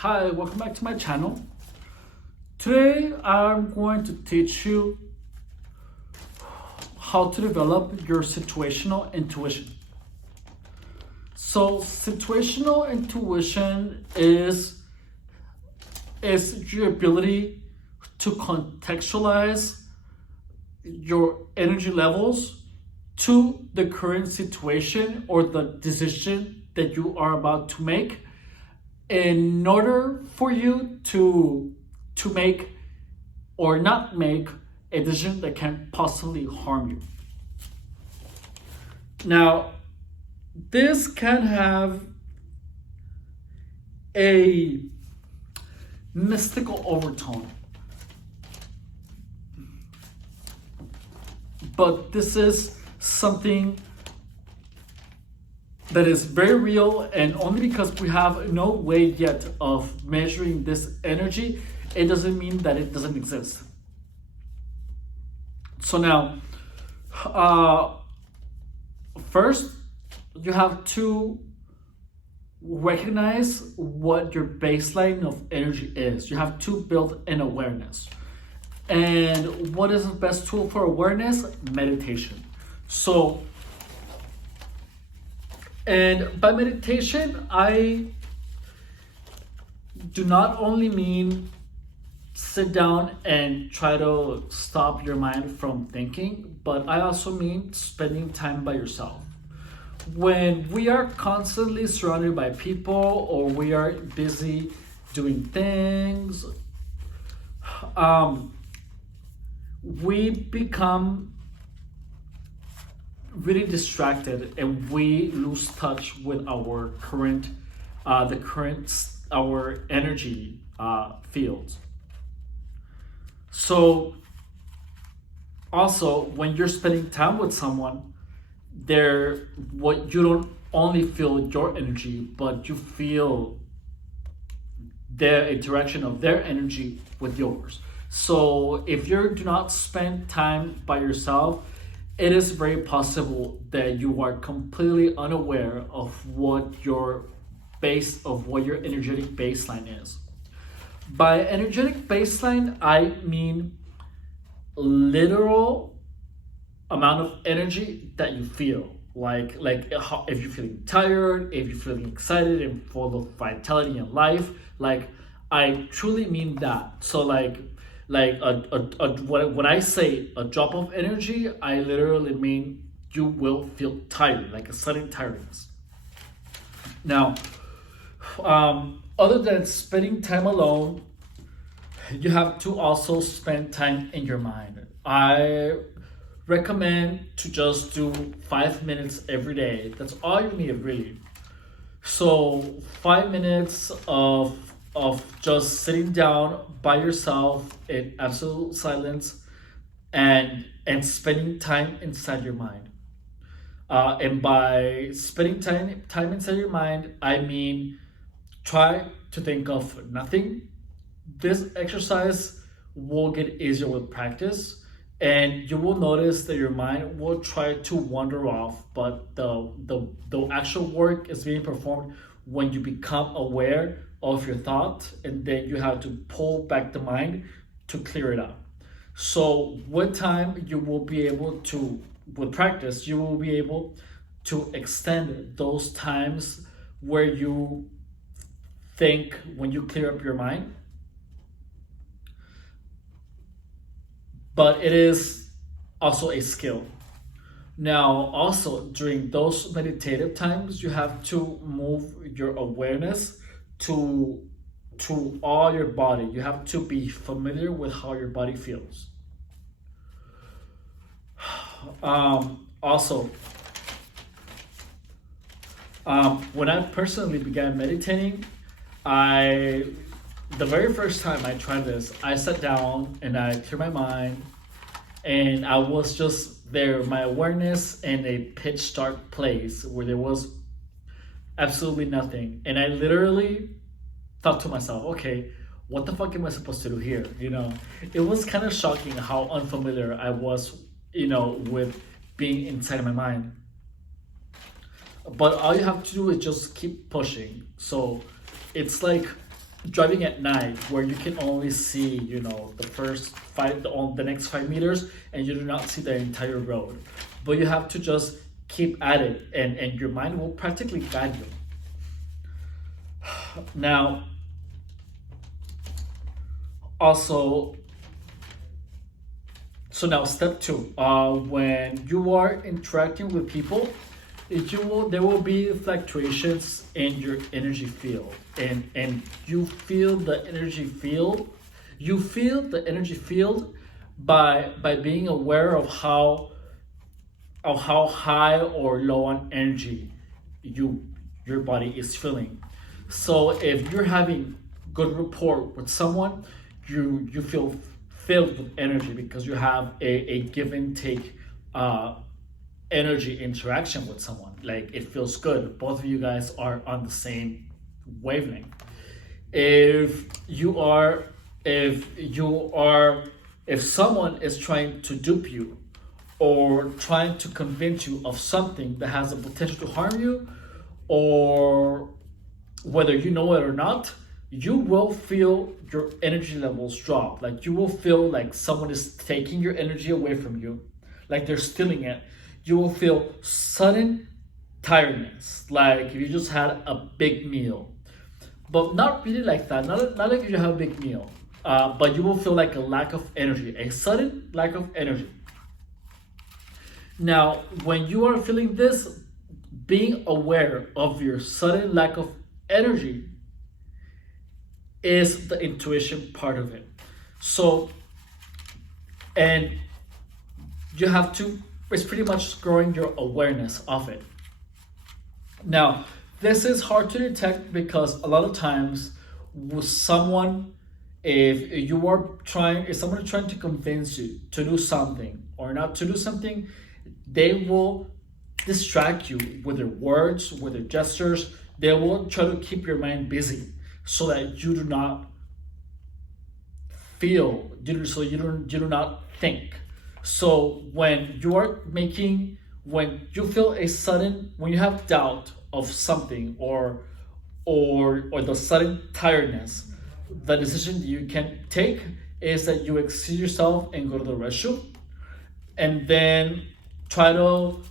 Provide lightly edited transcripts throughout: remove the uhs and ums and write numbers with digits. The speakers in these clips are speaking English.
Hi, welcome back to my channel. Today I'm going to teach you how to develop your situational intuition. So situational intuition is your ability to contextualize your energy levels to the current situation or the decision that you are about to make in order for you to make or not make a decision that can possibly harm you. Now, this can have a mystical overtone, but this is something that is very real, and only because we have no way yet of measuring this energy, it doesn't mean that it doesn't exist. So now, first, you have to recognize what your baseline of energy is. You have to build an awareness. And what is the best tool for awareness? Meditation. And by meditation, I do not only mean sit down and try to stop your mind from thinking, but I also mean spending time by yourself. When we are constantly surrounded by people or we are busy doing things, we become really distracted and we lose touch with our current our energy fields. So also when you're spending time with someone, what you don't only feel your energy, but you feel their interaction of their energy with yours. So if you do not spend time by yourself, it is very possible that you are completely unaware of what your energetic baseline is. By energetic baseline, I mean literal amount of energy that you feel. Like if you're feeling tired, if you're feeling excited and full of vitality in life, like I truly mean that. So when I say a drop of energy, I literally mean you will feel tired, like a sudden tiredness. Now, other than spending time alone, you have to also spend time in your mind. I recommend to just do 5 minutes every day. That's all you need, really. So 5 minutes of just sitting down by yourself in absolute silence and spending time inside your mind. And by spending time inside your mind, I mean try to think of nothing. This exercise will get easier with practice, and you will notice that your mind will try to wander off, but the actual work is being performed when you become aware of your thought, and then you have to pull back the mind to clear it out. So with time, you will be able to, with practice, you will be able to extend those times where you think when you clear up your mind. But it is also a skill. Now, also during those meditative times, you have to move your awareness to all your body. You have to be familiar with how your body feels. When I personally began meditating, the very first time I tried this, I sat down and I cleared my mind, and I was just there, my awareness in a pitch dark place where there was absolutely nothing. And I literally thought to myself, okay, what the fuck am I supposed to do here? It was kind of shocking how unfamiliar I was, with being inside of my mind. But all you have to do is just keep pushing. So it's like driving at night where you can only see, you know, the first five, the next 5 meters, and you do not see the entire road. But you have to just keep at it, and your mind will practically guide you. Now, also, so now step two, when you are interacting with people, there will be fluctuations in your energy field, and you feel the energy field. You feel the energy field by being aware of how high or low on energy your body is feeling. So if you're having good rapport with someone, you feel filled with energy because you have a give and take energy interaction with someone. Like it feels good. Both of you guys are on the same wavelength. If you are, if you are, if someone is trying to dupe you or trying to convince you of something that has the potential to harm you, or whether you know it or not, you will feel your energy levels drop. Like you will feel like someone is taking your energy away from you, like they're stealing it. You will feel sudden tiredness, like if you just had a big meal, but not really like that. Not like if you have a big meal, but you will feel like a lack of energy, a sudden lack of energy. Now, when you are feeling this, being aware of your sudden lack of energy is the intuition part of it. So, and you have to, it's pretty much growing your awareness of it. Now, this is hard to detect because a lot of times with someone, if someone is trying to convince you to do something or not to do something, they will distract you with their words, with their gestures. They will try to keep your mind busy so that you do not feel, so you do not think. So when you feel when you have doubt of something, or the sudden tiredness, the decision you can take is that you excuse yourself and go to the restroom, and then try to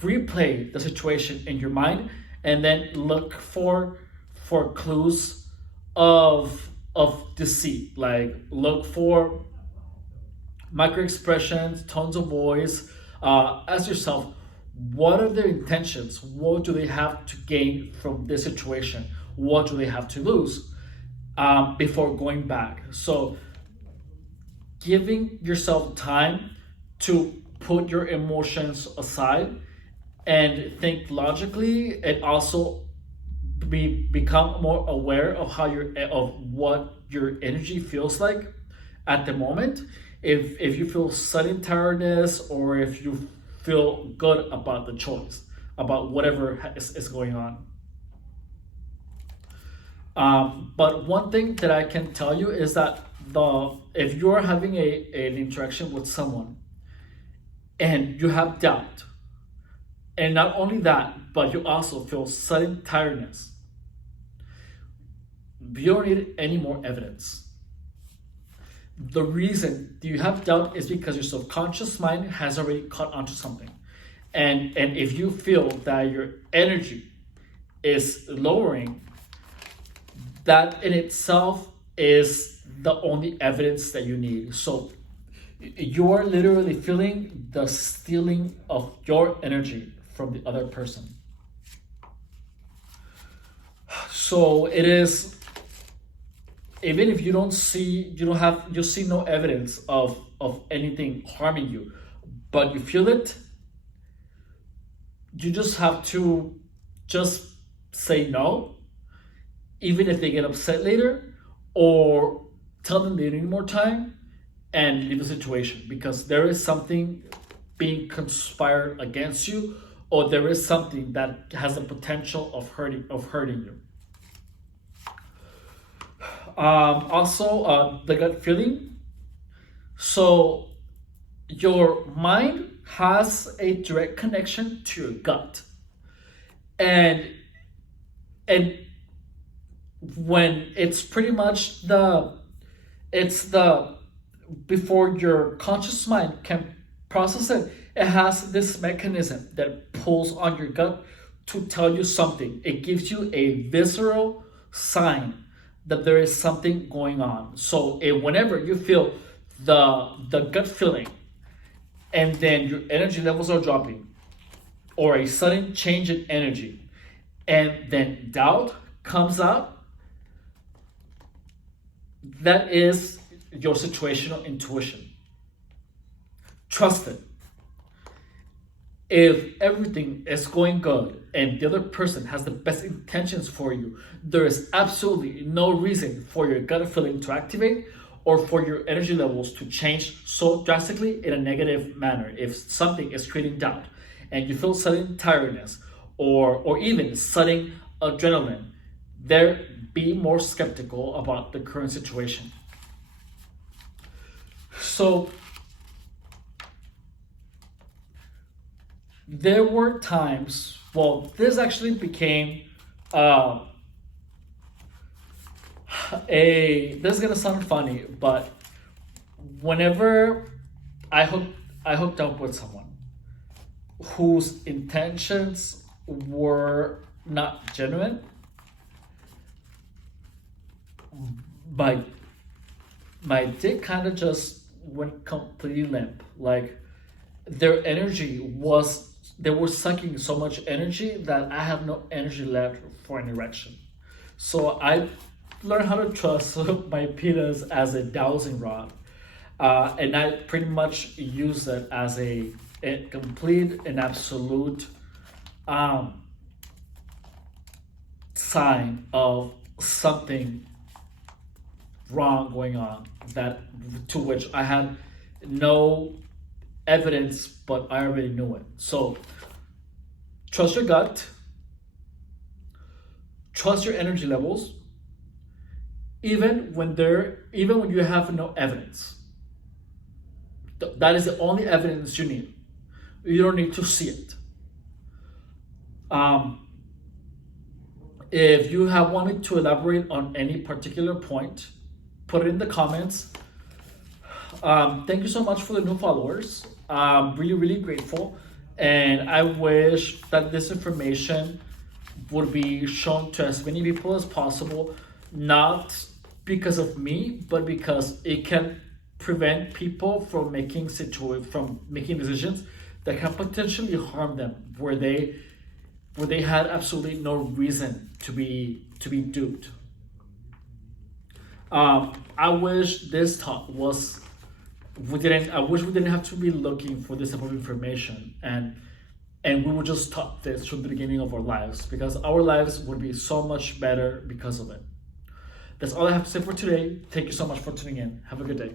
replay the situation in your mind, and then look for clues of deceit. Like look for micro expressions, tones of voice. Ask yourself, what are their intentions? What do they have to gain from this situation? What do they have to lose before going back? So giving yourself time to put your emotions aside and think logically, and also become more aware of what your energy feels like at the moment. If you feel sudden tiredness, or if you feel good about the choice, about whatever is going on. But one thing that I can tell you is that if you're having an interaction with someone and you have doubt, and not only that, but you also feel sudden tiredness, you don't need any more evidence. The reason you have doubt is because your subconscious mind has already caught onto something. And if you feel that your energy is lowering, that in itself is the only evidence that you need. So you are literally feeling the stealing of your energy from the other person. So it is, even if you see no evidence of anything harming you, but you feel it, you just have to just say no, even if they get upset later, or tell them they need more time and leave the situation, because there is something being conspired against you, or there is something that has the potential of hurting you. Also, the gut feeling. So your mind has a direct connection to your gut, and when it's pretty much it's the before your conscious mind can process it, it has this mechanism that pulls on your gut to tell you something. It gives you a visceral sign that there is something going on. So whenever you feel the gut feeling, and then your energy levels are dropping, or a sudden change in energy, and then doubt comes out, that is your situational intuition. Trust it. If everything is going good and the other person has the best intentions for you, there is absolutely no reason for your gut feeling to activate or for your energy levels to change so drastically in a negative manner. If something is creating doubt and you feel sudden tiredness or even sudden adrenaline, there be more skeptical about the current situation. So there were times, well, this actually became this is gonna sound funny, but whenever I hooked up with someone whose intentions were not genuine, my my dick kind of just went completely limp. Like their energy was, they were sucking so much energy that I have no energy left for an erection. So I learned how to trust my penis as a dowsing rod, and I pretty much use it as a complete and absolute sign of something wrong going on, that to which I had no evidence, but I already knew it. So trust your gut, trust your energy levels, even when you have no evidence. That is the only evidence you need. You don't need to see it. If you have wanted to elaborate on any particular point, put it in the comments. Thank you so much for the new followers. I'm really, really grateful. And I wish that this information would be shown to as many people as possible, not because of me, but because it can prevent people from making decisions that can potentially harm them, where they had absolutely no reason to be duped. I wish this talk was I wish we didn't have to be looking for this type of information, and we would just taught this from the beginning of our lives, because our lives would be so much better because of it. That's all I have to say for today. Thank you so much for tuning in. Have a good day.